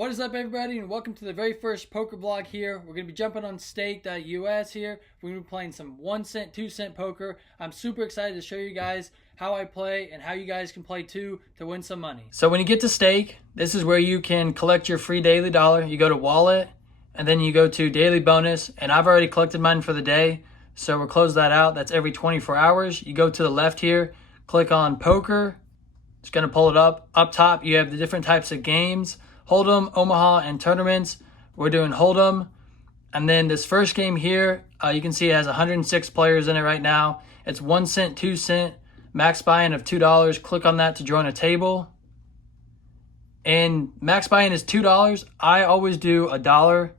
What is up, everybody, and welcome to the very first poker blog here. We're going to be jumping on stake.us here. We're going to be playing some 1 cent, 2 cent poker. I'm super excited to show you guys how I play and how you guys can play too to win some money. So when you get to stake, this is where you can collect your free daily dollar. You go to wallet, and then you go to daily bonus, and I've already collected mine for the day, so we'll close that out. That's every 24 hours. You go to the left here, click on poker. It's going to pull it up. Up top, you have the different types of games. Hold'em, Omaha, and tournaments. We're doing Hold'em. And then this first game here, you can see it has 106 players in it right now. It's 1 cent, 2 cent, max buy-in of $2. Click on that to join a table. And max buy-in is $2. I always do $1.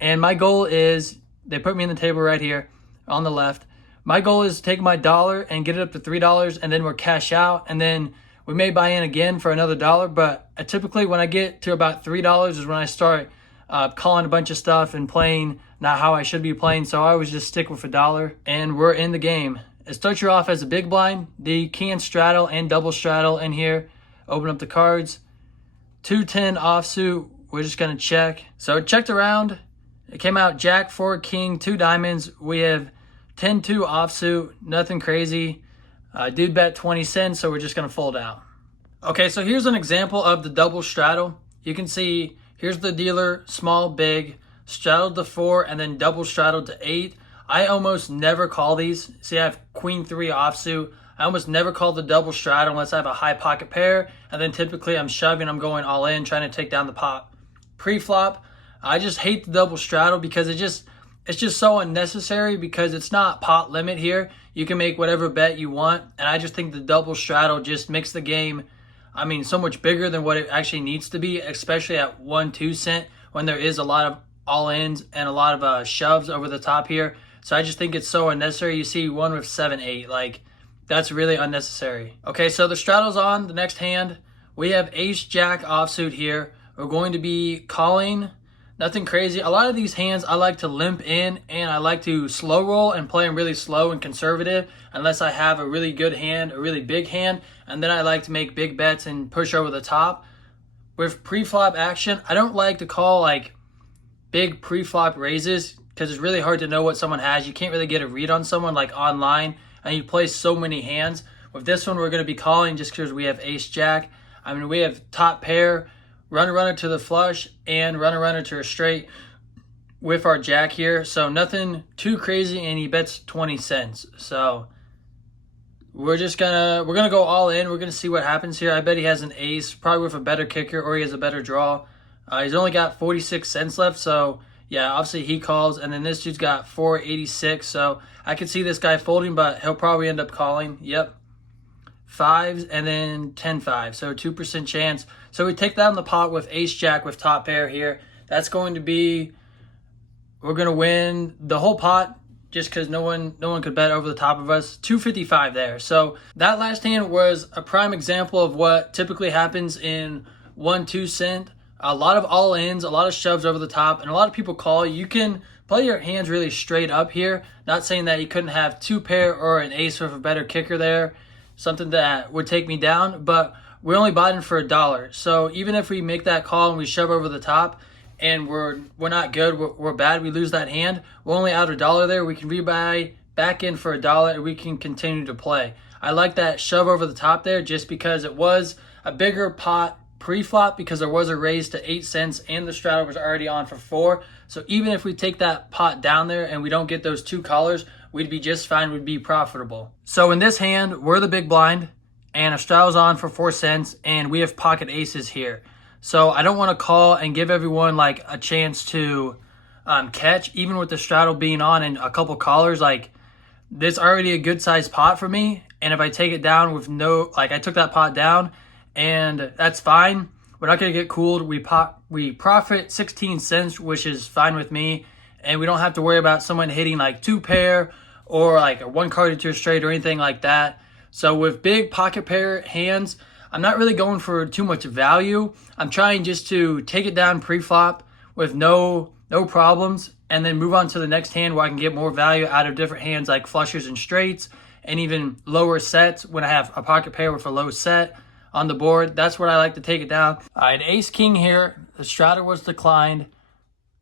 And my goal is, they put me in the table right here on the left. My goal is to take my dollar and get it up to $3, and then we'll cash out, and then we may buy in again for another $1, but typically when I get to about $3 is when I start calling a bunch of stuff and playing not how I should be playing, so I always just stick with $1, and we're in the game. It starts you off as a big blind. You can straddle and double straddle in here. Open up the cards. 2-10 offsuit, we're just going to check. So it checked around. It came out Jack, 4, King, 2 diamonds. We have 10-2 offsuit, nothing crazy. Dude bet 20 cents, so we're just going to fold out. Okay, so here's an example of the double straddle. You can see here's the dealer, small, big, straddled to 4, and then double straddled to 8. I almost never call these. See, I have Queen 3 offsuit. I almost never call the double straddle unless I have a high pocket pair, and then typically I'm shoving, I'm going all in, trying to take down the pot. Pre-flop, I just hate the double straddle because it's just so unnecessary because it's not pot limit here. You can make whatever bet you want, and I just think the double straddle just makes the game, I mean, so much bigger than what it actually needs to be, especially at 1, 2 cent when there is a lot of all-ins and a lot of shoves over the top here. So I just think it's so unnecessary. You see one with 7, 8, like that's really unnecessary. Okay, so the straddle's on. The next hand, we have Ace Jack offsuit here. We're going to be calling. Nothing crazy. A lot of these hands I like to limp in, and I like to slow roll and play them really slow and conservative unless I have a really good hand, a really big hand, and then I like to make big bets and push over the top. With pre-flop action, I don't like to call like big pre-flop raises because it's really hard to know what someone has. You can't really get a read on someone like online, and you play so many hands. With this one, we're going to be calling just because we have Ace Jack. I mean, we have top pair, runner to the flush, and runner to a straight with our jack here. So nothing too crazy, and he bets 20 cents. So we're gonna go all in. We're gonna see what happens here. I bet he has an ace, probably with a better kicker, or he has a better draw. He's only got 46 cents left, so yeah, obviously he calls, and then this dude's got 486. So I could see this guy folding, but he'll probably end up calling. Yep. 5s and then 10-5, so 2% chance. So we take that in the pot with Ace Jack with top pair here. That's going to be, we're going to win the whole pot just because no one could bet over the top of us. 255 there. So that last hand was a prime example of what typically happens in 1, 2 cent. A lot of all-ins, a lot of shoves over the top, and a lot of people call. You can play your hands really straight up here. Not saying that you couldn't have 2 pair or an ace with a better kicker there, something that would take me down, but we're only buying for $1. So even if we make that call and we shove over the top and we're not good, we're bad, we lose that hand, we're only out $1 there. We can rebuy back in for $1 and we can continue to play. I like that shove over the top there just because it was a bigger pot pre-flop because there was a raise to 8 cents and the straddle was already on for 4. So even if we take that pot down there and we don't get those 2 callers, we'd be just fine, we'd be profitable. So in this hand, we're the big blind, and a straddle's on for 4 cents, and we have pocket aces here. So I don't want to call and give everyone like a chance to catch, even with the straddle being on and a couple callers. Like, this already a good sized pot for me, and if I take it down with I took that pot down, and that's fine. We're not going to get cooled. We profit 16 cents, which is fine with me, and we don't have to worry about someone hitting like 2 pair or like a 1 card into a straight or anything like that. So with big pocket pair hands, I'm not really going for too much value. I'm trying just to take it down pre-flop with no problems, and then move on to the next hand where I can get more value out of different hands like flushers and straights, and even lower sets when I have a pocket pair with a low set. on the board. That's what I like to take it down. All right, ace king here. The straddle was declined.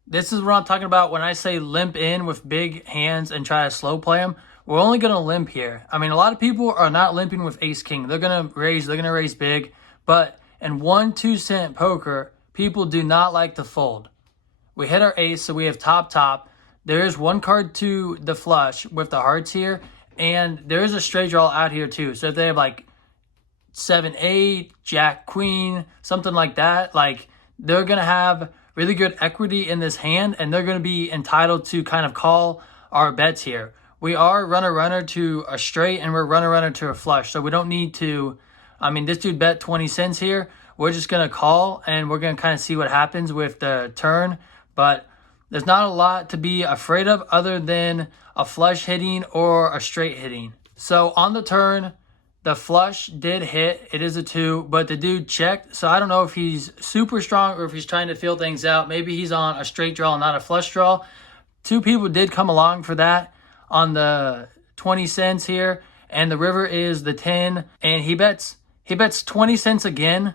This is what I'm talking about when I say limp in with big hands and try to slow play them. We're only going to limp here. I mean, a lot of people are not limping with ace king. They're going to raise big. But in 1-2 cent poker, people do not like to fold. We hit our ace, so we have top. There is one card to the flush with the hearts here. And there is a straight draw out here too. So if they have like 7-8, jack queen, something like that, like they're going to have really good equity in this hand, and they're going to be entitled to kind of call our bets here. We are runner to a straight, and we're runner to a flush, so we don't need to. I mean, this dude bet 20 cents here. We're just going to call, and we're going to kind of see what happens with the turn, but there's not a lot to be afraid of other than a flush hitting or a straight hitting. So on the turn, the flush did hit. It is a 2, but the dude checked. So I don't know if he's super strong or if he's trying to feel things out. Maybe he's on a straight draw, not a flush draw. 2 people did come along for that on the 20 cents here. And the river is the 10. And he bets 20 cents again.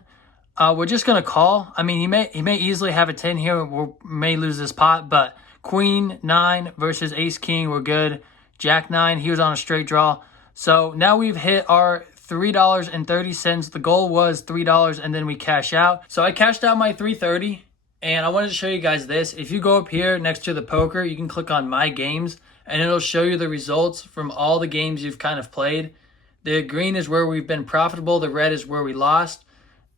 We're just going to call. I mean, he may easily have a 10 here. We may lose this pot, but queen 9 versus ace king, we're good. Jack 9, he was on a straight draw. So now we've hit our $3.30. The goal was $3 and then we cash out. So I cashed out my $3.30 and I wanted to show you guys this. If you go up here next to the poker, you can click on my games and it'll show you the results from all the games you've kind of played. The green is where we've been profitable. The red is where we lost.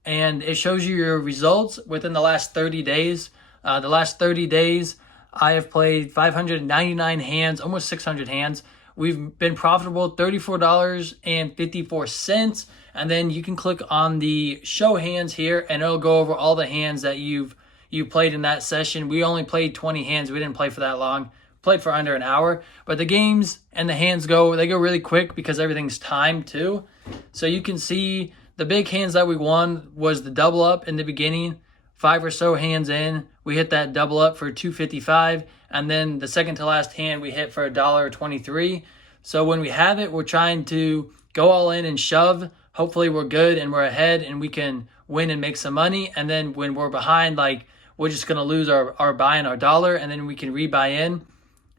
And it shows you your results within the last 30 days. The last 30 days, I have played 599 hands, almost 600 hands. We've been profitable $34.54. And then you can click on the show hands here and it'll go over all the hands that you played in that session. We only played 20 hands. We didn't play for that long. Played for under an hour. But the games and the hands go really quick because everything's timed too. So you can see the big hands that we won was the double up in the beginning. 5 or so hands in, we hit that double up for $2.55, and then the second to last hand we hit for $1.23. So when we have it, we're trying to go all in and shove. Hopefully we're good and we're ahead and we can win and make some money. And then when we're behind, like we're just gonna lose our buy and our dollar, and then we can rebuy in.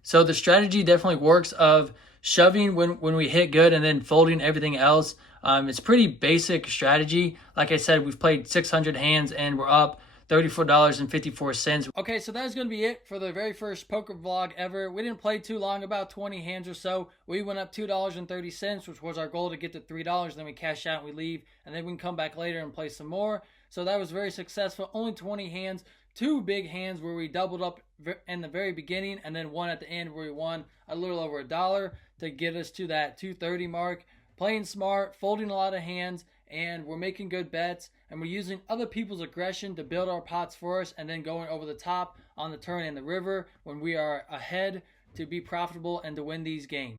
So the strategy definitely works of shoving when we hit good and then folding everything else. It's pretty basic strategy. Like I said, we've played 600 hands and we're up $34.54. Okay, so that's going to be it for the very first poker vlog ever. We didn't play too long, about 20 hands or so. We went up $2.30, which was our goal to get to $3. Then we cash out and we leave, and then we can come back later and play some more. So that was very successful. Only 20 hands, 2 big hands where we doubled up in the very beginning, and then one at the end where we won a little over $1 to get us to that 230 mark. Playing smart, folding a lot of hands, and we're making good bets, and we're using other people's aggression to build our pots for us, and then going over the top on the turn in the river when we are ahead to be profitable and to win these games.